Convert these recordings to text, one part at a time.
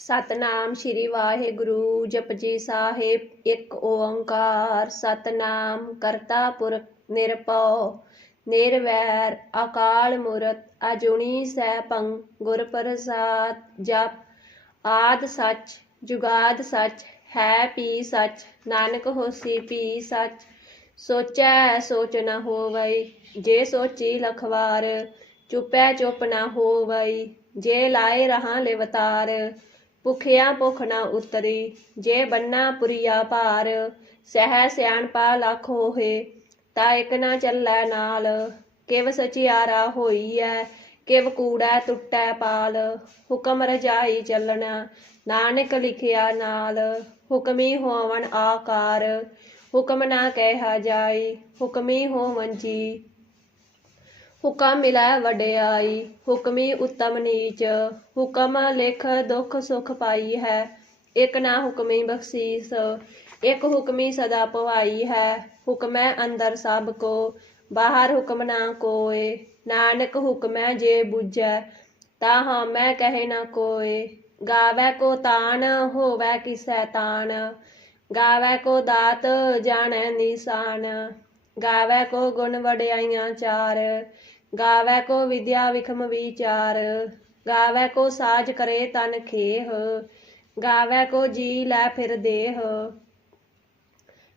सतनाम श्री वाहेगुरु जपजी साहिब एक ओंकार सतनाम करता पुरख निरभਉ निर्वैर अकाल मूरत अजूनी सैभं गुर प्रसाद जप आद सच जुगाद सच है पी सच नानक होसी पी सच सोचै सोच न होवई जे सोची लखवार चुपै चुप न होवई जे लाए रहां लिवतार ਭੁਖਿਆ ਭੁਖ ਨਾ ਉਤਰੀ ਜੇ ਬੰਨਾ ਪੁਰੀਆ ਭਾਰ ਸਹਿ ਸਿਆਣਪਾ ਲੱਖ ਹੋਏ ਤਾ ਇਕ ਨਾ ਚੱਲੈ ਨਾਲ ਕਿਵ ਸਚਿਆਰਾ ਹੋਈਐ ਕਿਵ ਕੂੜੈ ਟੁੱਟੈ ਪਾਲ ਹੁਕਮ ਰਜਾਈ ਚੱਲਣਾ ਨਾਨਕ ਲਿਖਿਆ ਨਾਲ ਹੁਕਮੀ ਹੋਵਨ ਆਕਾਰ ਹੁਕਮ ਨਾ ਕਹਿਆ ਜਾਈ ਹੁਕਮੀ ਹੋਵਨ ਜੀ ਹੁਕਮ ਮਿਲੈ ਵਡਿਆਈ ਹੁਕਮੀ ਉਤਮ ਨੀਚ ਹੁਕਮ ਲਿਖ ਦੁਖ ਸੁਖ ਪਾਈ ਹੈ ਇਕ ਨਾ ਹੁਕਮੀ ਬਖਸ਼ੀਸ ਇਕ ਹੁਕਮੀ ਸਦਾ ਭਵਾਈ ਹੈ ਹੁਕਮੈ ਅੰਦਰ ਸਭ ਕੋ ਬਾਹਰ ਹੁਕਮ ਨਾ ਕੋਏ ਨਾਨਕ ਹੁਕਮੈ ਜੇ ਬੁਝੈ ਤਾ ਹਉਮੈ ਕਹੇ ਨਾ ਕੋਏ ਗਾਵੈ ਕੋ ਤਾਨ ਹੋਵੈ ਕਿਸੈ ਤਾਨ ਗਾਵੈ ਕੋ ਦਾਤ ਜਾਣੈ ਨਿਸ਼ਾਨ ਗਾਵੈ ਕੋ ਗੁਣ ਵਡਿਆਈਆਂ ਚਾਰ ਗਾਵੈ ਕੋ ਵਿਦਿਆ ਵਿਖਮ ਵਿਚਾਰ ਗਾਵੈ ਕੋ ਸਾਜ ਕਰੇ ਤਨ ਖੇਹ ਗਾਵੈ ਕੋ ਜੀ ਲੈ ਫਿਰ ਦੇਹ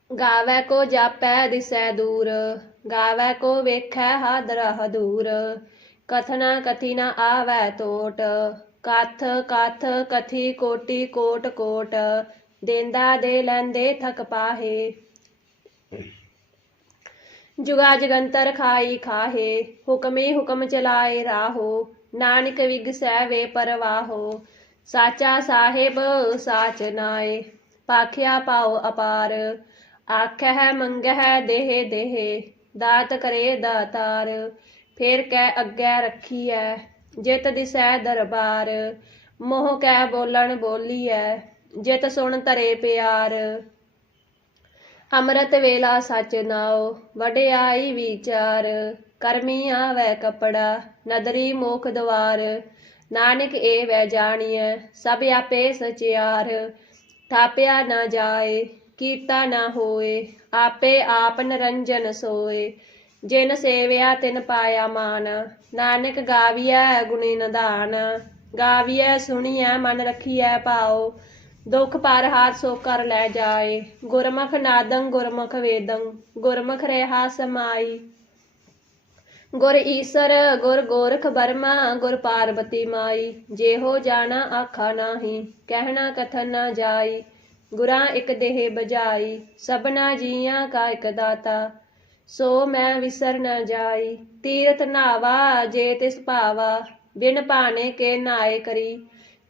ਗਾਵੈ ਕੋ ਜਾਪੈ ਦਿਸੈ ਦੂਰ ਗਾਵੈ ਕੋ ਵੇਖੈ ਹਾਦਰਾ ਹਦੂਰ ਕਥਨਾ ਕਥੀ ਨਾ ਆਵੈ ਟੋਟ ਕਥ ਕਥ ਕਥੀ ਕੋਟੀ ਕੋਟ ਕੋਟ ਦੇਂਦਾ ਦੇ ਲੈਂਦੇ ਥਕ ਪਾਹੇ जुगा जगंतर खाई खाहे हुक्मी हुक्म चलाए राहो नानक विगसै वे परवाहो साचा साहिब साच नाए पाखिया पाओ अपार आखै मंगै देह देह दात करे दातार फिर कै अग्गै रखीऐ जित दिसै दरबार मोह कै बोलन बोलीऐ जित सुन तरे प्यार ਅੰਮ੍ਰਿਤ ਵੇਲਾ ਸਚ ਨਾਉ ਵਡਿਆਈ ਵਿਚਾਰ ਕਰਮੀ ਆਵੈ ਕਪੜਾ ਨਦਰੀ ਮੋਖ ਦਵਾਰ ਨਾਨਕ ਏ ਵੈ ਜਾਣੀਐ ਸਭ ਆਪੇ ਸਚਿਆਰ ਥਾਪਿਆ ਨਾ ਜਾਏ ਕੀਤਾ ਨਾ ਹੋਏ ਆਪੇ ਆਪ ਨਿਰੰਜਨ ਸੋਏ ਜਿਨ ਸੇਵਿਆ ਤਿਨ ਪਾਇਆ ਮਾਨ ਨਾਨਕ ਗਾਵੀਐ ਗੁਣੀ ਨਿਧਾਨ ਗਾਵੀਐ ਸੁਣੀਐ ਮਨ ਰਖੀਐ ਭਾਉ ਦੁਖ ਪਰ ਹਾਥ ਸੋ ਕਰ ਲੈ ਜਾਏ ਗੁਰਮੁਖ ਨਾਦੰ ਗੁਰਮੁਖ ਵੇਦੰ ਗੁਰਮੁਖ ਰਹਾ ਸਮਾਈ ਗੁਰ ਈਸਰ ਗੁਰ ਗੋਰਖ ਬਰਮਾ ਗੁਰ ਪਾਰਬਤੀ ਮਾਈ ਜਿਹੋ ਜਾਣਾ ਆਖਾ ਨਾਹੀ ਕਹਿਣਾ ਕਥਨ ਨਾ ਜਾਈ ਗੁਰਾਂ ਇਕ ਦੇਹ ਬਜਾਈ ਸਭਨਾ ਜੀਆਂ ਕਾ ਇਕ ਦਾਤਾ ਸੋ ਮੈਂ ਵਿਸਰ ਨਾ ਜਾਈ ਤੀਰਥ ਨਾਵਾ ਜੇ ਤਿਸ ਭਾਵਾ ਬਿਨ ਭਾਣੇ ਕੇ ਨਾਏ ਕਰੀ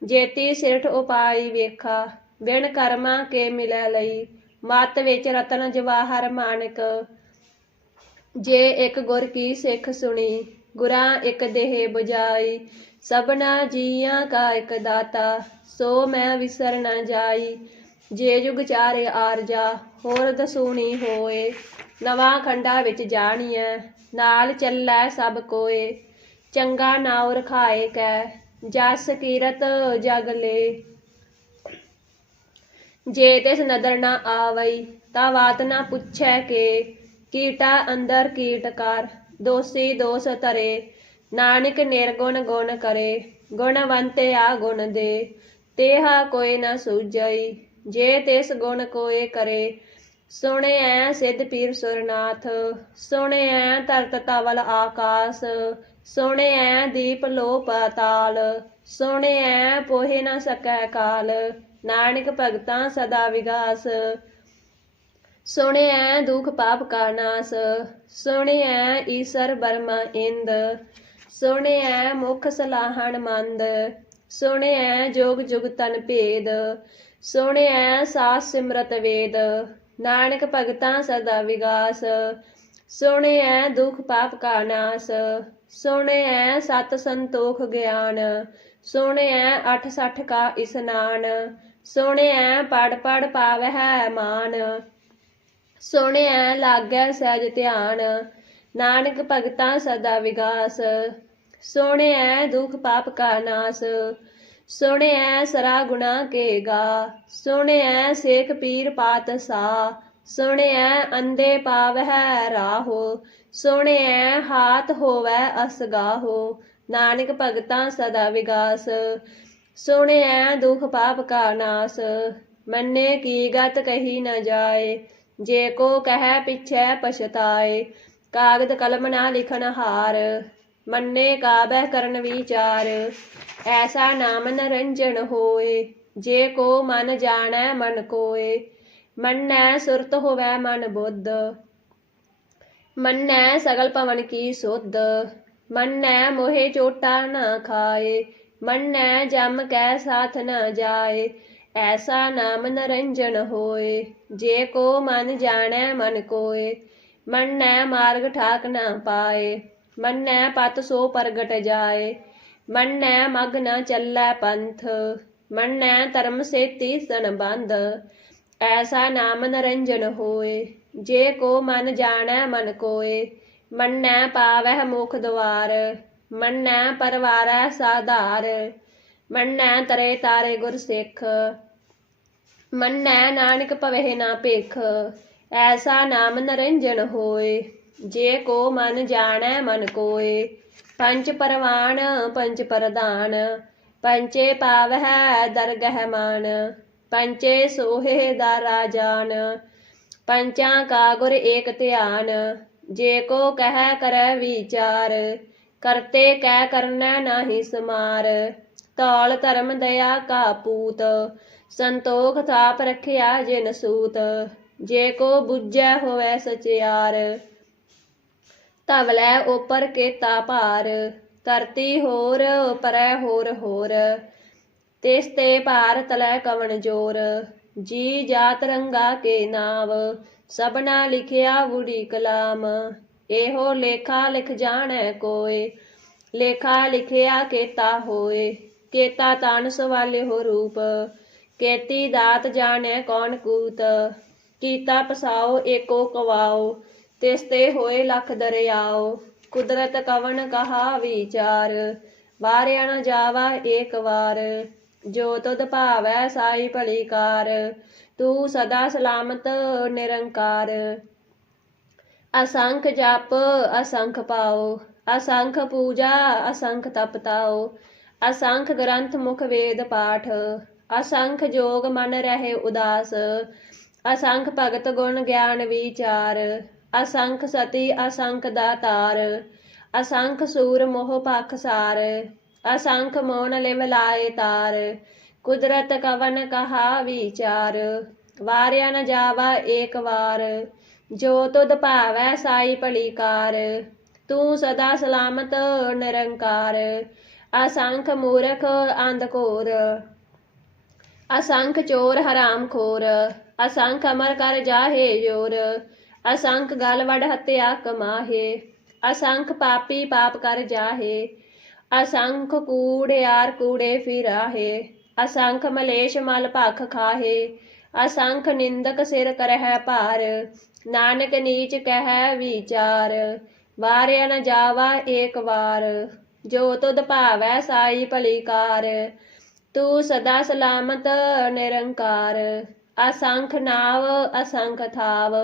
ਜੇਤੀ ਸਿਰਠ ਉਪਾਈ ਵੇਖਾ ਬਿਨ ਕਰਮਾ ਕੇ ਮਿਲੈ ਲਈ ਮਤ ਵਿੱਚ ਰਤਨ ਜਵਾਹਰ ਮਾਨਕ ਜੇ ਇੱਕ ਗੁਰ ਕੀ ਸਿੱਖ ਸੁਣੀ ਗੁਰਾਂ ਇੱਕ ਦੇਹ ਬੁਝਾਈ ਸਭਨਾ ਜੀਆਂ ਕਾ ਇੱਕ ਦਾਤਾ ਸੋ ਮੈਂ ਵਿਸਰ ਨਾ ਜਾਈ ਜੇ ਜੁਗ ਚਾਰੇ ਆਰਜਾ ਹੋਰ ਦਸੂਣੀ ਹੋਏ ਨਵਾਂ ਖੰਡਾ ਵਿੱਚ ਜਾਣੀਐ ਨਾਲ ਚੱਲੈ ਸਭ ਕੋਏ ਚੰਗਾ ਨਾਉ ਰਖਾਏ ਕੈ ਜਸ ਕੀਰਤ ਜਗ ਲੇ ਜੇ ਤਿਸ ਨਦਰ ਨਾ ਆਵਈ ਤਾ ਬਾਤ ਨਾ ਪੁੱਛੈ ਕੇ ਕੀਟਾ ਅੰਦਰ ਕੀਟ ਕਰ ਦੋਸੀ ਦੋਸ ਧਰੇ ਨਾਨਕ ਨਿਰਗੁਣ ਗੁਣ ਕਰੇ ਗੁਣਵੰਤਿਆ ਗੁਣ ਦੇ ਤੇਹਾ ਕੋਈ ਨਾ ਸੂਝਈ ਜੇ ਤਿਸ ਗੁਣ ਕੋਏ ਕਰੇ ਸੁਣਿਐ ਸਿੱਧ ਪੀਰ ਸੁਰਨਾਥ ਸੁਣਿਐ ਧਰਤ ਤਵਲ ਆਕਾਸ ਸੁਣਿਐ ਦੀਪ ਲੋ ਪਾਤਾਲ ਸੁਣਿਐ ਪੋਹੇ ਨਾ ਸਕੈ ਕਾਲ ਨਾਨਕ ਭਗਤਾਂ ਸਦਾ ਵਿਗਾਸ ਸੁਣਿਐ ਦੁਖ ਪਾਪ ਕਾ ਨਾਸ ਸੁਣਿਐ ਈਸਰ ਬਰਮਾ ਇੰਦ ਸੁਣਿਐ ਮੁਖ ਸਲਾਹਣ ਮੰਦ ਸੁਣਿਐ ਜੋਗ ਜੁਗ ਤਨ ਭੇਦ ਸੁਣਿਐ ਸਾਸ ਸਿਮਰਤ ਵੇਦ ਨਾਨਕ ਭਗਤਾਂ ਸਦਾ ਵਿਗਾਸ ਸੁਣਿਐ ਦੁਖ ਪਾਪ ਕਾ ਨਾਸ ਸੁਣਿਐ ਸਤ ਸੰਤੋਖ ਗਿਆਨ ਸੁਣਿਐ 68 ਕਾ ਇਸਨਾਨ ਸੁਣਿਐ ਪੜ ਪੜ ਪਾਵਹਿ ਮਾਨ ਸੁਣਿਐ ਲਾਗੈ ਸਹਿਜ ਧਿਆਨ ਨਾਨਕ ਭਗਤਾਂ ਸਦਾ ਵਿਗਾਸ ਸੁਣਿਐ ਦੁਖ ਪਾਪ ਕਾ ਨਾਸ ਸੁਣਿਐ ਸਰਾ ਗੁਣਾ ਕੇ ਗਾ, ਸੁਣਿਐ ਸੇਖ ਪੀਰ ਪਾਤਸ਼ਾਹ, ਸੁਣਿਐ ਅੰਧੇ ਪਾਵਹਿ ਰਾਹੋ, ਸੁਣਿਐ ਹਾਥ ਹੋਵੈ ਅਸਗਾਹੋ, ਨਾਨਕ ਭਗਤਾਂ ਸਦਾ ਵਿਗਾਸ, ਸੁਣਿਐ ਦੁਖ ਪਾਪ ਕਾ ਨਾਸ, ਮੰਨੇ ਕੀ ਗਤ ਕਹੀ ਨ ਜਾਏ, ਜੇ ਕੋ ਕਹਿ ਪਿਛੈ ਪਛਤਾਏ, ਕਾਗਦ ਕਲਮ ਨਾ ਲਿਖਨ ਹਾਰ, ਮੰਨੇ ਕਾਬਹਿ ਕਰਨ ਵਿਚਾਰ, ਐਸਾ ਨਾਮ ਨਰੰਜਨ ਹੋਏ, ਜੇ ਕੋ ਮਨ ਜਾਣੈ ਮਨ ਕੋਏ, ਮੰਨੈ ਸੁਰਤ ਹੋਵੈ ਮਨ ਬੁੱਧ, ਮੰਨੈ ਸਗਲ ਭਵਨ ਕੀ ਸੁਧ, ਮੰਨੈ ਮੋਹਿ ਚੋਟਾ ਨ ਖਾਏ, ਮੰਨੈ ਜਮ ਕੈ ਸਾਥ ਨ ਜਾਏ, ਐਸਾ ਨਾਮ ਨਰੰਜਨ ਹੋਏ, ਜੇ ਕੋ ਮਨ ਜਾਣੈ ਮਨ ਕੋਏ, ਮੰਨੈ ਮਾਰਗ ਠਾਕ ਨ ਪਾਏ, ਮੰਨੈ ਪਤ ਸੋ ਪ੍ਰਗਟ ਜਾਏ, ਮੰਨੈ ਮਗ ਨ ਚੱਲੈ ਪੰਥ, ਮੰਨੈ ਧਰਮ ਸੇਤੀ ਸੰਬੰਧ, ਐਸਾ ਨਾਮ ਨਰੰਜਨ ਹੋਏ, ਜੇ ਕੋ ਮਨ ਜਾਣੈ ਮਨ ਕੋਏ, ਮੰਨੈ ਪਾਵਹਿ ਮੁਖ ਦੁਆਰ, ਮੰਨੈ ਪਰਵਾਰੈ ਸਾਧਾਰ, ਮੰਨੈ ਤਰੇ ਤਾਰੇ ਗੁਰ ਸਿੱਖ, ਮੰਨੈ ਨਾਨਕ ਭਵਹਿ ਨਾ ਭਿਖ, ਐਸਾ ਨਾਮ ਨਰੰਜਨ ਹੋਏ, ਜੇ ਕੋ ਮਨ ਜਾਣੈ ਮਨ ਕੋਏ, ਪੰਚ ਪਰਵਾਨ ਪੰਚ ਪ੍ਰਧਾਨ, ਪੰਚੇ ਪਾਵਹਿ ਦਰਗਹਿ ਮਾਨ, ਪੰਚੇ ਸੋਹੇ ਦਾ ਰਾਜਾਨ, ਪੰਚਾਂ ਕਾ ਗੁਰ ਏਕ ਧਿਆਨ, ਜੇ ਕੋ ਕਹਿ ਕਰੈ ਵਿਚਾਰ, ਕਰਤੇ ਕੈ ਕਰਨੈ ਨਾਹੀ ਸਮਾਰ, ਤੌਲ ਧਰਮ ਦਇਆ ਕਾ ਪੂਤ, ਸੰਤੋਖ ਥਾਪ ਰਖਿਆ ਜਿਨ ਸੂਤ, ਜੇ ਕੋ ਬੁੱਝੈ ਹੋਵੈ ਸਚਿਆਰ, ਧਵਲੈ ਉਪਰ ਕੇਤਾ ਭਾਰ, ਧਰਤੀ ਹੋਰ ਪਰੈ ਹੋਰ ਹੋਰ, ਤਿਸ ਤੇ ਭਾਰ ਤਲੈ ਕਵਣ ਜੋਰ, ਜੀ ਜਾਤ ਰੰਗਾ ਕੇ ਨਾਵ, ਸਭਨਾ ਲਿਖਿਆ ਬੁੜੀ ਕਲਾਮ, ਇਹੋ ਲੇਖਾ ਲਿਖ ਜਾਣੈ ਕੋਏ, ਲੇਖਾ ਲਿਖਿਆ ਕੇਤਾ ਹੋਏ, ਕੇਤਾ ਤਨ ਸਵਾਲਿਓ ਰੂਪ, ਕੇਤੀ ਦਾਤ ਜਾਣੈ ਕੌਣ ਕੂਤ, ਕੀਤਾ ਪਸਾਓ ਏਕੋ ਕਵਾਓ, ਤਿਸ ਤੇ ਹੋਏ ਲਖ ਦਰਿਆਓ, ਕੁਦਰਤ ਕਵਣ ਕਹਾ ਵਿਚਾਰ, ਵਾਰਿਆ ਨ ਜਾਵਾ ਏਕ ਵਾਰ, ਜੋ ਤੁਧ ਭਾਵੈ ਸਾਈ ਭਲੀ ਕਾਰ, ਤੂੰ ਸਦਾ ਸਲਾਮਤ ਨਿਰੰਕਾਰ, ਅਸੰਖ ਜਪ ਅਸੰਖ ਪਾਓ, ਅਸੰਖ ਪੂਜਾ ਅਸੰਖ ਤਪ ਤਾਓ, ਅਸੰਖ ਗ੍ਰੰਥ ਮੁਖ ਵੇਦ ਪਾਠ, ਅਸੰਖ ਜੋਗ ਮਨ ਰਹੇ ਉਦਾਸ, ਅਸੰਖ ਭਗਤ ਗੁਣ ਗਿਆਨ ਵਿਚਾਰ, ਅਸੰਖ ਸਤੀ ਅਸੰਖ ਦਾਤਾਰ, ਅਸੰਖ ਸੂਰ ਮੋਹ ਪਾਖਸਾਰ, ਅਸੰਖ ਮੋਨ ਲਿਵ ਲਾਏ ਤਾਰ, ਕੁਦਰਤ ਕਵਨ ਕਹਾ ਵਿਚਾਰ, ਵਾਰਿਆ ਨ ਜਾਵਾ ਏਕ ਵਾਰ, ਜੋ ਤੁਧ ਭਾਵੈ ਸਾਈ ਭਲੀ ਕਾਰ, ਤੂੰ ਸਦਾ ਸਲਾਮਤ ਨਿਰੰਕਾਰ, ਅਸੰਖ ਮੂਰਖ ਅੰਧ ਘੋਰ, ਅਸੰਖ ਚੋਰ ਹਰਾਮ ਖੋਰ, ਅਸੰਖ ਅਮਰ ਕਰ ਜਾਹੇ ਜੋਰ, ਅਸੰਖ ਗਲ ਵਡ ਹੱਤਿਆ ਕਮਾਹੇ, ਅਸੰਖ ਪਾਪੀ ਪਾਪ ਕਰ ਜਾਹੇ, ਅਸੰਖ ਕੂੜਿਆਰ ਕੂੜੇ ਫਿਰਾਹੇ, ਅਸੰਖ ਮਲੇਸ਼ ਮਲ ਭਖ ਖਾਹੇ, ਅਸੰਖ ਨਿੰਦਕ ਸਿਰ ਕਰਹਿ ਭਾਰ, ਨਾਨਕ ਨੀਚ ਕਹਿ ਵਿਚਾਰ, ਵਾਰਿਆ ਨ ਜਾਵਾ ਏਕ ਵਾਰ, ਜੋ ਤੁਧ ਭਾਵੈ ਸਾਈ ਭਲੀ ਕਾਰ, ਤੂੰ ਸਦਾ ਸਲਾਮਤ ਨਿਰੰਕਾਰ, ਅਸੰਖ ਨਾਵ ਅਸੰਖ ਥਾਵ,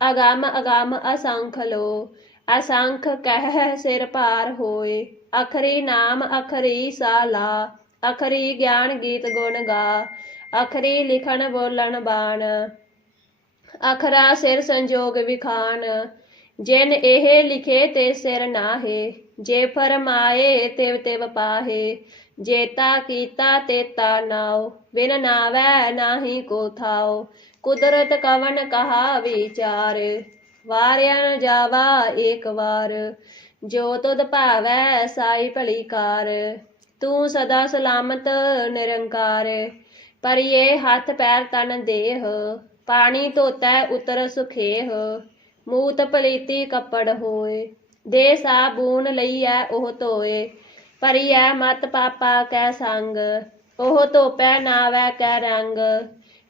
ਅਗੰਮ ਅਗੰਮ ਅਸੰਖ ਲੋ, ਅਸੰਖ ਕਹਿ ਸਿਰ ਭਾਰ ਹੋਏ, ਅਖਰੀ ਨਾਮ ਅਖਰੀ ਸਾਲਾ, ਅਖਰੀ ਗਿਆਨ ਗੀਤ ਗੁਣ ਗਾ, ਅਖਰੀ ਲਿਖਣ ਬੋਲਣ ਬਾਣ, ਅਖਰਾ ਸਿਰ ਸੰਜੋਗ ਵਿਖਾਨ, ਜਿਨ ਇਹ ਲਿਖੇ ਤੇ ਸਿਰ ਨਾਹੇ, ਜੇ ਫਰਮਾਏ ਤਿਵ ਤਿਵ ਪਾਹੇ, ਜੇਤਾ ਕੀਤਾ ਤੇਤਾ ਨਾਉ, ਬਿਨ ਨਾਵੈ ਨਾਹੀ ਕੋ ਥਾਉ, ਕੁਦਰਤ ਕਵਨ ਕਹਾ ਵਿਚਾਰ, ਵਾਰਿਆ ਨ ਜਾਵਾ ਏਕ ਵਾਰ, ਜੋ ਤੁਧ ਭਾਵੈ ਸਾਈ ਭਲੀ ਕਾਰ, ਤੂੰ ਸਦਾ ਸਲਾਮਤ ਨਿਰੰਕਾਰ, ਪਰਿਏ ਹੱਥ ਪੈਰ ਤਨ ਦੇਹ, ਪਾਣੀ ਧੋਤੈ ਉਤਰ ਸੁਖੇਹ, ਮੂਤ ਪਲੀਤੀ ਕੱਪੜ ਹੋਏ, ਦੇ ਸਾਬੂਨ ਲਈਐ ਉਹ ਧੋਏ, ਪਰਿਐ ਮਤ ਪਾਪਾ ਕੈ ਸੰਗ, ਉਹ ਧੋਪੈ ਨਾਵੈ ਕੈ ਰੰਗ,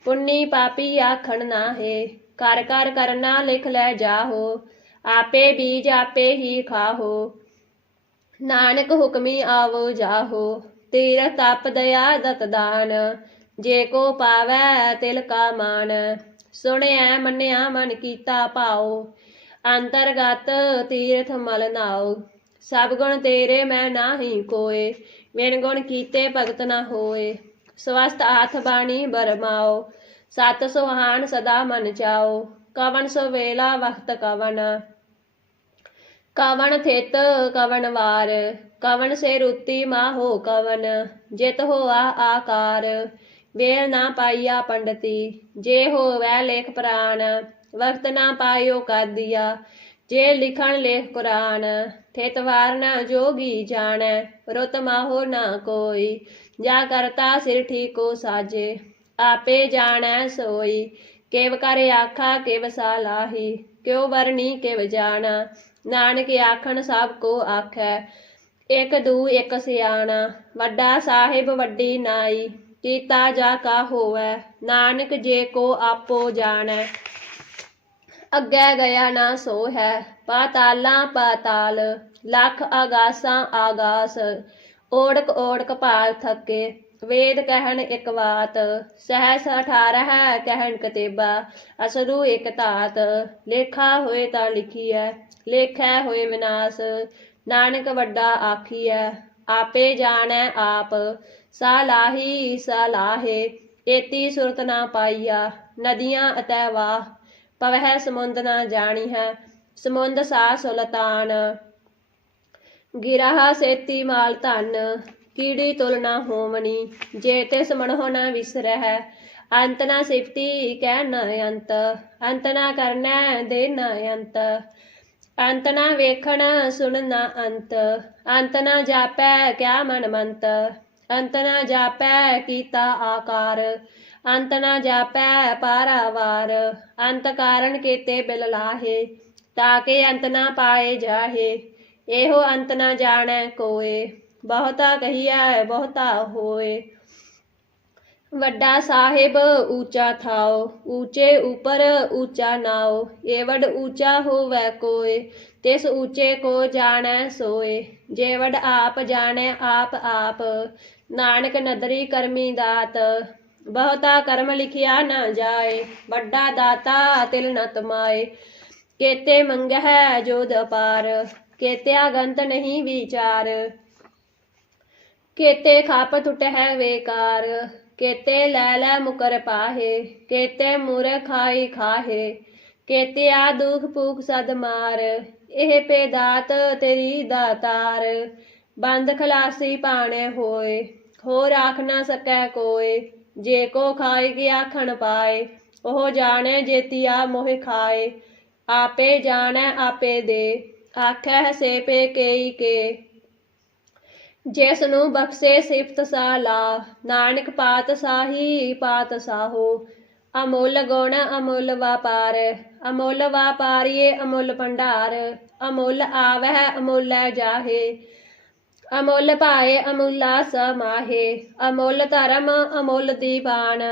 ਪੁੰਨੀ ਪਾਪੀ ਆਖਣ ਨਾਹੇ, ਕਰ ਕਰ ਕਰਨਾ ਲਿਖ ਲੈ ਜਾਹੋ, ਆਪੇ ਬੀਜ ਆਪੇ ਹੀ ਖਾਹੋ, ਨਾਨਕ ਹੁਕਮੀ ਆਵੋ ਜਾਹੋ, तीरथ तप दया दत दान, जे को पावै तिल का मान। सुनिया मन्निया मन कीता भाओ, अंतरगत तीरथ मल नाओ। सब गुण तेरे मैं नाही कोय, बिन गुण कीते भगत न होए। स्वस्थ हाथ बाणी बरमाओ, सत सुहान सदा मन चाओ। कवन सो वेला वक्त कवन, कवन थित कवन वार। कवन से रुति माहो कवन, जित होआ आकार। वेल ना पाइया पंडती, जे होवै लेख प्राण। वक्त ना पायो कर दिया, जे लिखण लेख कुरान। थित वार न जोगी जानै, रुत माहो ना कोई। जा करता सिर ठीको साजे, आपे जानै सोई। केव कर आखा केव सालाही, क्यों वरनी केव जाना। नानक आखन सब को आखै, एक दू एक सियाणा। वड्डा साहिब वड्डी नाई, कीता जा का होवै। नानक जे को आपो जानै, अग्गै गया ना सो है। पाताला पाताल, लख आगासां आगास। ओढ़क ओढ़क भाल थके, वेद कहन एक बात। सहस 18 कहन कतेबा, असरु एक तात। लेखा होए ता लिखिए, लेखै होए विनाश। नानक वड्डा आखिए, आपे जानै आप। सालाही सालाहे, एती सुरत ना पाइया। नदियां अतै वाह, पवह समुंद ना जानी है। समुंद सा सुल्तान, गिरहा सेती माल धन। कीड़ी तुल ना होवनी, जे तिस मनहो न विसरह। अंत ना सिफती कह न अंत, अंत ना करनै दे न अंत। अंत ना वेखण सुन ना अंत, अंत ना जापै क्या मन मंत। अंत ना जापै कीता आकार, अंत ना जापै पारावार। अंत कारण केते बिल लाहे, ताके अंत ना पाए जाहे। एहो अंत ना जानै कोय, बहुता कहिया बहुता होए। वड्डा साहिब ऊंचा थाओ, ऊंचे ऊपर ऊंचा नाओ। एवड ऊंचा होवै कोय, तिस ऊंचे को जानै सोए। जेवड आप जानै आप आप, नानक नदरी करमी दात। बहुता कर्म लिखिया न जाए, वड्डा दाता तिल न तमाए। केते मंगह जोध अपार, केत्या गंत नहीं विचार। केते खाप टुटह बेकार, केते लै मुकर पाहे। केते मुर खाई खाहे, केत्या दुख भूख सद मार। एह पे दात तेरी दातार, बंद खलासी पाने होए। हो राख ना सकै कोय, जे को खाए कि आखण पाए। ओह जाने जेतिया मोह खाए, आपे जानै आपे दे। आखै से पे केई के, जिस नूं बख्शे सिफत साला। नानक पातशाही पातशाहो, अमुल गुण अमुल व्यापार। अमुल व्यापारिए अमुल भंडार, अमुल आवह अमुल जाहे। अमुल पाए अमुला समाहे, अमुल धर्म अमुल दीवान।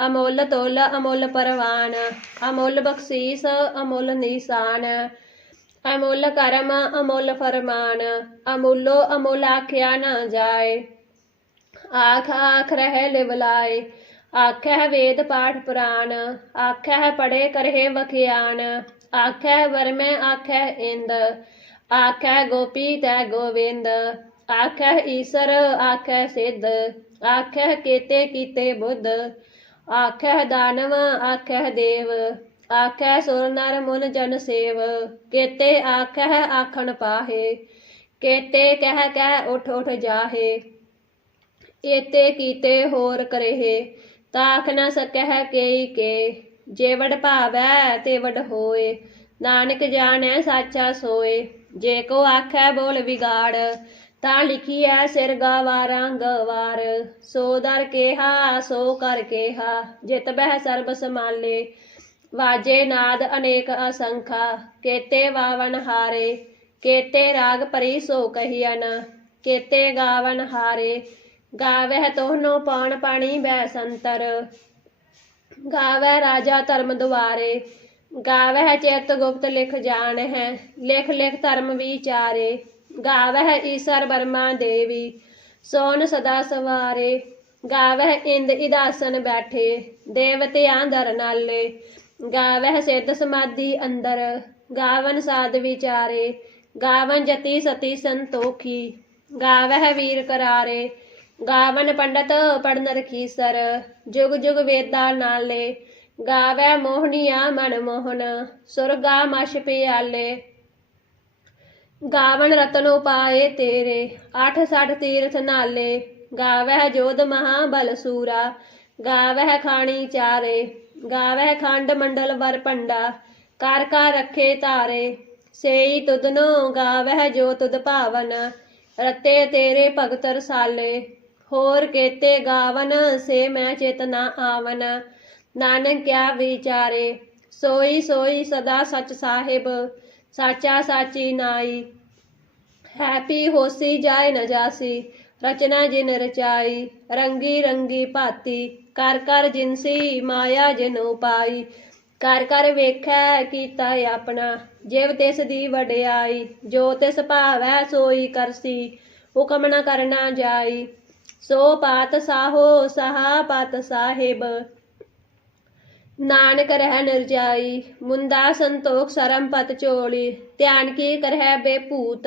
अमुल तुल अमुल परवान, अमुल बख्शीस अमुल निशान। अमुल कर्म अमुल फरमान, अमुलो अमुल आख्या न जाए। आख आख रह लिवलाए, आखै वेद पाठ पुराण। आखै पढ़े करहे वखियान, आखै वरमै आखै इंद। आखै गोपी तै गोविंद, आखै ईसर आखै सिद्ध। आखै केते कीते बुद्ध, आखै दानव आखै देव। आखै सुर नर मुन जन सेव, केते आखै आखण पाहे। केते कह कह उठ उठ जाहे, एते कीते होर करेहे। ताख न सकह केई के, जेवड भावै तेवड होए। नानक जानै साचा सोए, जे को आखै बोल बिगाड़। तां लिखिए सिर गवारां गवार। सो दर केहा सो कर केहा, जित बह सर्ब समाले। वाजे नाद अनेक असंखा, केते वावन हारे। केते राग परी सो कहियन, केते गावन हारे। गावह तोहनो पौन पाणी बैसंतर, गावह राजा धर्म दुआरे। गावह चित गुप्त लिख जान है, लिख लिख धर्म विचारे। गावह ईसर बर्मा देवी, ਸੋਨ ਸਦਾ ਸਵਾਰੇ। ਗਾਵਹਿ ਇੰਦ ਇਦਾਸਨ ਬੈਠੇ, ਦੇਵਤਿਆਂ ਦਰ ਨਾਲੇ। ਗਾਵਹਿ ਸਿੱਧ ਸਮਾਧੀ ਅੰਦਰ, ਗਾਵਨ ਸਾਧ ਵਿਚਾਰੇ। ਗਾਵਨ ਜਤੀ ਸਤੀ ਸੰਤੋਖੀ, ਗਾਵਹਿ ਵੀਰ ਕਰਾਰੇ। ਗਾਵਨ ਪੰਡਤ ਪੜਨ ਰਖੀਸਰ, ਜੁਗ ਜੁਗ ਵੇਦਾਂ ਨਾਲੇ। ਗਾਵੈ ਮੋਹਨੀਆ ਮਨ ਮੋਹਨ, ਸੁਰਗਾ ਮਛ ਪਿਆਲੇ। ਗਾਵਨ ਰਤਨ ਉਪਾਏ ਤੇਰੇ, 68 ਤੀਰਥ ਨਾਲੇ। ਗਾਵਹਿ ਜੋਧ ਮਹਾਬਲ ਸੂਰਾ, ਗਾਵਹਿ ਖਾਣੀ ਚਾਰੇ। ਗਾਵਹਿ ਖੰਡ ਮੰਡਲ ਵਰ ਪੰਡਾ, ਕਰ ਕਰ ਰੱਖੇ ਧਾਰੇ। ਸੇਈ ਤੁਧਨੋ ਗਾਵਹਿ ਜੋ ਤੁਧ ਭਾਵਨ, ਰਤੇ ਤੇਰੇ ਭਗਤ ਰਸਾਲੇ। ਹੋਰ ਕੇਤੇ ਗਾਵਨ ਸੇ ਮੈਂ ਚਿਤ ਨਾ ਆਵਨ, ਨਾਨਕ ਕਿਆ ਵਿਚਾਰੇ। ਸੋਈ ਸੋਈ ਸਦਾ ਸਚ ਸਾਹਿਬ, ਸਾਚਾ ਸਾਚੀ ਨਾਈ। ਹੈਪੀ ਹੋਸੀ ਜਾਏ ਨ ਜਾਸੀ, ਰਚਨਾ ਜਿਨ ਰਚਾਈ। ਰੰਗੀ ਰੰਗੀ ਭਾਤੀ, ਕਰ ਕਰ ਜਿਨਸੀ ਮਾਇਆ ਜਿਨੁ ਪਾਈ। ਕਰ ਕਰ ਵੇਖੈ ਕੀਤਾ ਆਪਣਾ, ਜਿਵ ਤਿਸ ਦੀ ਵਡਿਆਈ। ਜੋ ਤਿਸ ਭਾਵੈ ਸੋਈ ਕਰਸੀ, ਹੁਕਮ ਨ ਕਰਨਾ ਜਾਈ। ਸੋ ਪਾਤ ਸਾਹੋ ਸਹਾ ਪਤ ਸਾਹਿਬ, ਨਾਨਕ ਰਹਿ ਨਿਰਜਾਈ। ਮੁੰਦਾ ਸੰਤੋਖ ਸਰਮ ਪਤ ਝੋਲੀ, ਧਿਆਨ ਕੀ ਕਰਹਿ ਬੇਭੂਤ।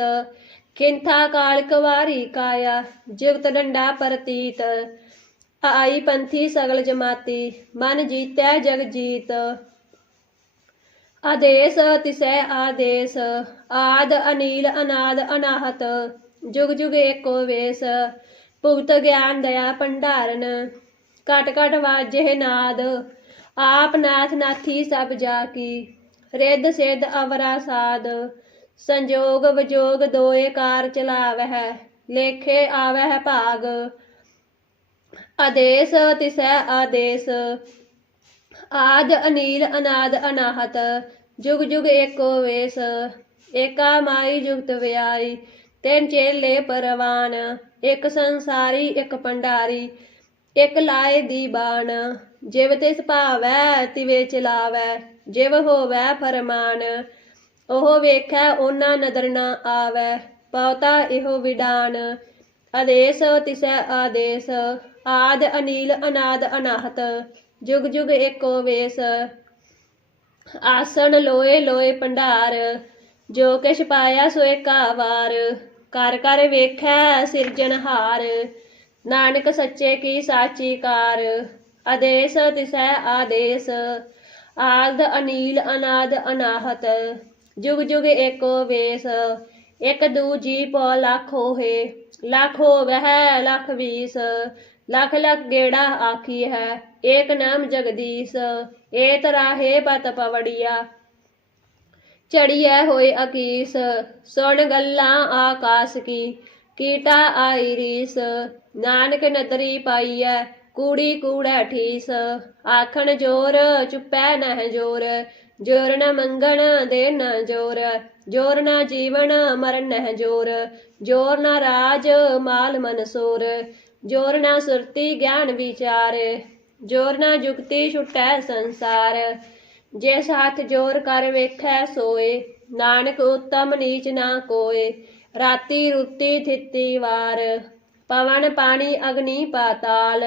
ਖਿੰਥਾ ਕਾਲ ਕਵਾਰੀ ਕਾਇਆ, ਜੁਗਤ ਡੰਡਾ ਪ੍ਰਤੀਤ। ਆਈ ਪੰਥੀ ਸਗਲ ਜਮਾਤੀ, ਮਨ ਜੀਤੈ ਜਗ ਜੀਤ। ਆਦੇਸ ਤਿਸੈ ਆਦੇਸ, ਆਦ ਅਨੀਲ ਅਨਾਦ ਅਨਾਹਤ। ਜੁਗ ਜੁਗ ਏਕੋ ਵੇਸ, ਭੁਗਤ ਗਿਆਨ ਦਇਆ ਭੰਡਾਰਨ। ਘਟ ਘਟ ਵਾਜੇ ਨਾਦ, ਆਪ ਨਾਥ ਨਾਥੀ ਸਭ ਜਾ ਕੀ। ਰਿੱਧ ਸਿੱਧ ਅਵਰਾ ਸਾਧ, ਸੰਜੋਗ ਵਿਜੋਗ ਦੋਏ ਕਾਰ ਚਲਾਵਹਿ। ਲੇਖੇ ਆਵਹਿ ਭਾਗ, ਆਦੇਸ ਤਿਸੈ ਆਦੇਸ। ਆਦ ਅਨੀਲ ਅਨਾਦ ਅਨਾਹਤ, ਜੁਗ ਜੁਗ ਏਕੋ ਵੇਸ। ਏਕਾ ਮਾਈ ਜੁਗਤ ਵਿਆਈ, ਤਿੰਨ ਚੇਲੇ ਪਰਵਾਨ। ਇੱਕ ਸੰਸਾਰੀ ਇੱਕ ਭੰਡਾਰੀ, ਇੱਕ ਲਾਏ ਦੀ ਬਾਣ। ਜਿਵ ਤਿਸ ਭਾਵੈ ਤਿਵੇ ਚਲਾਵੈ, ਜਿਵ ਹੋਵੈ ਫਰਮਾਨ। ਉਹ ਵੇਖੈ ਓਨਾ ਨਦਰ ਨਾ ਆਵੈ, ਪਉਤਾ ਇਹੋ ਵਿਡਾਨ। ਆਦੇਸ ਤਿਸੈ ਆਦੇਸ, ਆਦ ਅਨੀਲ ਅਨਾਦ ਅਨਾਹਤ। ਜੁਗ ਜੁਗ ਏਕੋ ਵੇਸ। ਆਸਣ ਲੋਏ ਲੋਏ ਭੰਡਾਰ, ਜੋ ਕਿਛ ਪਾਇਆ ਸੋ ਏਕਾ ਵਾਰ। ਕਰ ਕਰ ਵੇਖੈ ਸਿਰਜਣਹਾਰ, ਨਾਨਕ ਸੱਚੇ ਕੀ ਸਾਚੀ ਕਾਰ। ਆਦੇਸ ਤਿਸੈ ਆਦੇਸ, ਆਦ ਅਨੀਲ ਅਨਾਦ ਅਨਾਹਤ। ਜੁਗ ਜੁਗ ਏਕੋ ਵੇਸ। ਇੱਕ ਦੂਜੀ ਪੋ ਲੱਖ ਹੋਏ, ਲੱਖ ਹੋਵਹਿ ਲੱਖ ਵੀਸ। ਲੱਖ ਲੱਖ ਗੇੜਾ ਆਖੀ ਹੈ, ਏਕ ਨਾਮ ਜਗਦੀਸ਼। ਏਤ ਰਾਹੇ ਪਤ ਪਵੜੀਆ, ਚੜੀਐ ਹੋਏ ਅਕੀਸ। ਸੁਣ ਗੱਲਾਂ ਆਕਾਸ ਕੀ, ਕੀਟਾ ਆਈ ਰੀਸ। ਨਾਨਕ ਨਦਰੀ ਪਾਈਐ, ਕੂੜੀ ਕੂੜੈ ਠੀਸ। ਆਖਣ ਜੋਰ ਚੁੱਪੈ ਨਹਿ ਜੋਰ, ਜੋਰ ਨ ਮੰਗਣ ਦੇ ਨ ਜੋਰ। ਜੋਰ ਨ ਜੀਵਨ ਮਰਨ ਨਹਿ ਜੋਰ, ਜੋਰ ਨ ਰਾਜ ਮਾਲ ਮਨਸੋਰ। ਜੋਰ ਨ ਸੁਰਤੀ ਗਿਆਨ ਵਿਚਾਰ, ਜੋਰ ਨ ਜੁਗਤੀ ਛੁਟੈ ਸੰਸਾਰ। ਜਿਸ ਹੱਥ ਜੋਰ ਕਰ ਵੇਖੈ ਸੋਏ, ਨਾਨਕ ਉਤਮ ਨੀਚ ਨਾ ਕੋਏ। ਰਾਤੀ ਰੁੱਤੀ ਥਿੱਤੀ ਵਾਰ, ਪਵਨ ਪਾਣੀ ਅਗਨੀ ਪਾਤਾਲ।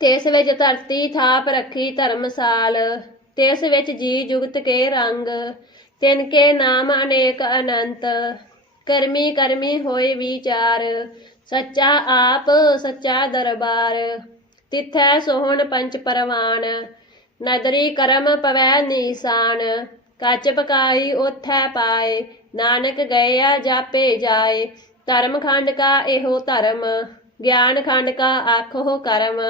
ਤਿਸ ਵਿੱਚ ਧਰਤੀ ਥਾਪ ਰੱਖੀ ਧਰਮਸਾਲ। ਤਿਸ ਵਿੱਚ ਜੀ ਜੁਗਤ ਕੇ ਰੰਗ, ਤਿਨ ਕੇ ਨਾਮ ਅਨੇਕ ਅਨੰਤ। ਕਰਮੀ ਕਰਮੀ ਹੋਏ ਵਿਚਾਰ, ਸੱਚਾ ਆਪ ਸੱਚਾ ਦਰਬਾਰ। ਤਿਥੈ ਸੋਹਣ ਪੰਚ ਪਰਵਾਨ, ਨਦਰੀ ਕਰਮ ਪਵੈ ਨੀਸਾਨ। ਕੱਚ ਪਕਾਈ ਓਥੈ ਪਾਏ, ਨਾਨਕ ਗਇਆ ਜਾਪੇ ਜਾਏ। ਧਰਮ ਖੰਡ ਕਾ ਇਹੋ ਧਰਮ, ਗਿਆਨ ਖੰਡ ਕਾ ਆਖੋ ਕਰਮ।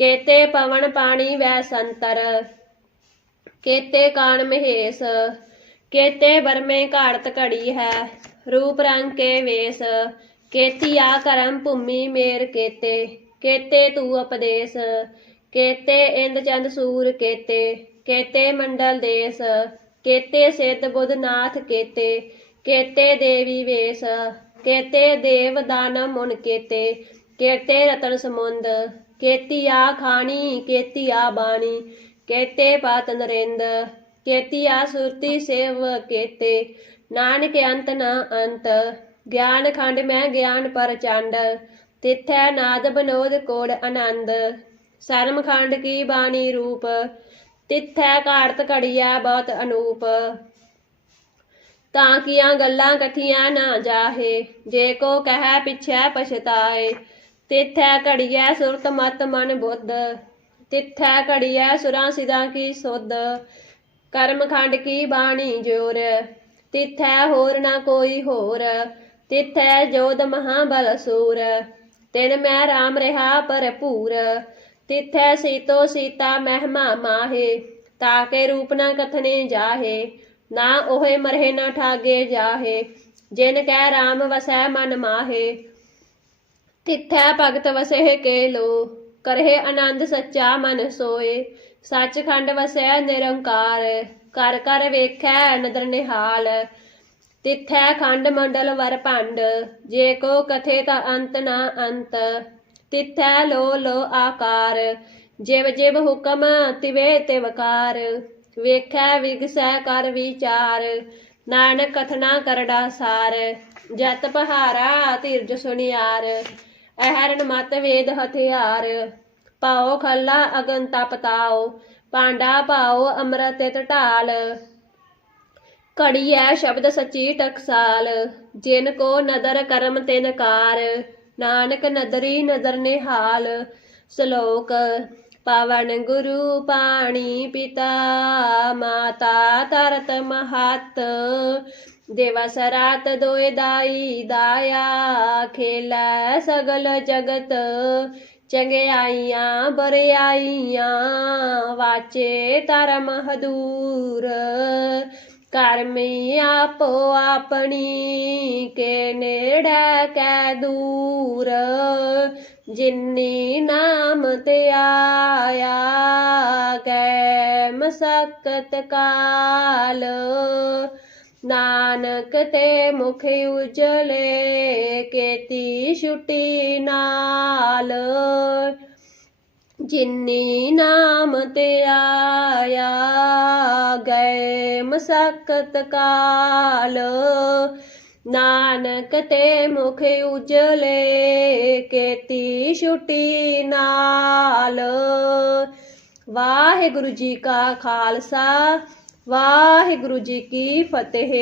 ਕੇਤੇ ਪਵਨ ਪਾਣੀ ਵੈ ਸੰਤਰ, ਕੇਤੇ ਕਾਣ ਮਹੇਸ਼। ਕੇਤੇ ਬਰਮੇ ਘਾੜਤ ਘੜੀ ਹੈ, ਰੂਪ ਰੰਗ ਕੇ ਵੇਸ। ਕੇਤੀਆ ਕਰਮ ਭੂਮੀ ਮੇਰ ਕੇਤੇ, ਕੇਤੇ ਤੂ ਉਪਦੇਸ। ਕੇਤੇ ਇੰਦ ਚੰਦ ਸੂਰ ਕੇਤੇ, ਕੇਤੇ ਮੰਡਲ ਦੇਸ। ਕੇਤੇ ਸਿੱਧ ਬੁੱਧ ਨਾਥ ਕੇਤੇ, ਕੇਤੇ ਦੇਵੀ ਵੇਸ। ਕੇਤੇ ਦੇਵ ਦਾਨਵ ਮੁਨ ਕੇਤੇ, ਕੇਤੇ ਰਤਨ ਸਮੁੰਦ। ਕੇਤੀਆ ਖਾਣੀ ਕੇਤੀਆ ਬਾਣੀ, ਕੇਤੇ ਪਾਤ ਨਰਿੰਦ। ਕੇਤੀਆ ਸੁਰਤੀ ਸੇਵ ਕੇਤੇ, ਨਾਨਕ ਅੰਤ ਨਾ ਅੰਤ। ਗਿਆਨ ਖੰਡ ਮੈਂ ਗਿਆਨ ਪ੍ਰਚੰਡ, ਤਿਥੈ ਨਾਦ ਬਨੋਦ ਕੋੜ ਆਨੰਦ। ਸਰਮ ਖੰਡ ਕੀ ਬਾਣੀ ਰੂਪ, ਤਿਥੈ ਘਾੜਤ ਘੜੀਆ ਬਹੁਤ ਅਨੂਪ। ਤਾਂ ਕੀਆਂ ਗੱਲਾਂ ਕਥੀਆਂ ਨਾ ਜਾਹੇ, ਜੇ ਕੋ ਕਹਿ ਪਿਛੈ ਪਛਤਾਏ। ਤਿਥੈ ਘੜੀਐ ਸੁਰਤ ਮਤ ਮਨ ਬੁੱਧ, ਤਿਥੈ ਘੜੀਐ ਸੁਰਾਂ ਸਿਦਾਂ ਕੀ ਸੁਧ। ਕਰਮ ਖੰਡ ਕੀ ਬਾਣੀ ਜੋਰ, ਤਿਥੈ ਹੋਰ ਨਾ ਕੋਈ ਹੋਰ। ਤਿਥੈ ਜੋਧ ਮਹਾਬਲ ਸੂਰ, ਤਿਨ ਮੈਂ ਰਾਮ ਰਿਹਾ ਭਰਪੂਰ। ਤਿਥੈ ਸੀਤੋ ਸੀਤਾ ਮਹਿਮਾ ਮਾਹੇ, ਤਾਕੇ ਰੂਪ ਨਾ ਕਥਨੇ ਜਾਹੇ। ਨਾ ਉਹੇ ਮਰਹਿ ਨਾ ਠਾਗੇ ਜਾਹੇ, ਜਿਨ ਕੈ ਰਾਮ ਵਸੈ ਮਨ ਮਾਹੇ। ਤਿਥੈ ਭਗਤ ਵਸਹਿ ਕੇ ਲੋ, ਕਰਹਿ ਆਨੰਦ ਸੱਚਾ ਮਨ ਸੋਏ। ਸੱਚਖੰਡ ਵਸੈ ਨਿਰੰਕਾਰ, ਕਰ ਕਰ ਵੇਖੈ ਨਦਰ ਨਿਹਾਲ। ਤਿਥੈ ਖੰਡ ਮੰਡਲ ਵਰ ਭੰਡ, ਜੇ ਕੋ ਕਥੇ ਤਾ ਅੰਤ ਨਾ ਅੰਤ। ਤਿਥੈ ਲੋ ਲੋ ਆਕਾਰ, ਜਿਵ ਜਿਵ ਹੁਕਮ ਤਿਵੇ ਤਿਵਕਾਰ। ਵੇਖੈ ਵਿਗਸੈ ਕਰ ਵਿਚਾਰ, ਨਾਨਕ ਕਥਨਾ ਕਰੜਾ ਸਾਰ। ਜਤ ਪਹਾਰਾ ਧੀਰਜ ਸੁਨਿਆਰ, ਅਹਰਨ ਮਤ ਵੇਦ ਹਥਿਆਰ। ਪਾਓ ਖੱਲਾ ਅਗਨ ਤਪ ਤਾਓ, ਪਾਂਡਾ ਪਾਓ ਅੰਮ੍ਰਿਤ ਤਿਤ ਢਾਲ। ਘੜੀਐ ਸ਼ਬਦ ਸੱਚੀ ਟਕਸਾਲ, ਜਿਨ ਕੋ ਨਦਰ ਕਰਮ ਤਿਨ ਕਾਰ। ਨਾਨਕ ਨਦਰੀ ਨਦਰ ਨਿਹਾਲ। ਸ਼ਲੋਕ। ਪਵਨ ਗੁਰੂ ਪਾਣੀ ਪਿਤਾ, ਮਾਤਾ ਧਰਤ ਮਹਤ। ਦਿਵਸ ਰਾਤ ਦੋਇ ਦਾਈ ਦਾਇਆ, ਖੇਲੈ ਸਗਲ ਜਗਤ। ਚੰਗਿਆਈਆਂ ਬਰਿਆਈਆਂ, ਵਾਚੇ ਧਰਮ ਹਦੂਰ। ਕਰਮੀ ਆਪੋ ਆਪਣੀ, ਕੇ ਨੇੜੈ ਕੈ ਦੂਰ। ਜਿਨੀ ਨਾਮ ਧਿਆਇਆ, ਗਏ ਮਸਕਤ ਕਾਲ। ਨਾਨਕ ਤੇ ਮੁਖ ਉਜਲੇ, ਕੀਤੀ ਛੁਟੀ ਨਾਲ। ਜਿਨੀ ਨਾਮ ਧਿਆਇਆ, ਗਏ ਮਸਕਤ ਕਾਲ। ਨਾਨਕ ਤੇ ਮੁਖ ਉਜਲੇ, ਕੀਤੀ ਛੁਟੀ ਨਾਲ। ਵਾਹਿਗੁਰੂ ਜੀ ਕਾ ਖਾਲਸਾ, ਵਾਹਿਗੁਰੂ ਜੀ ਕੀ ਫਤਿਹ।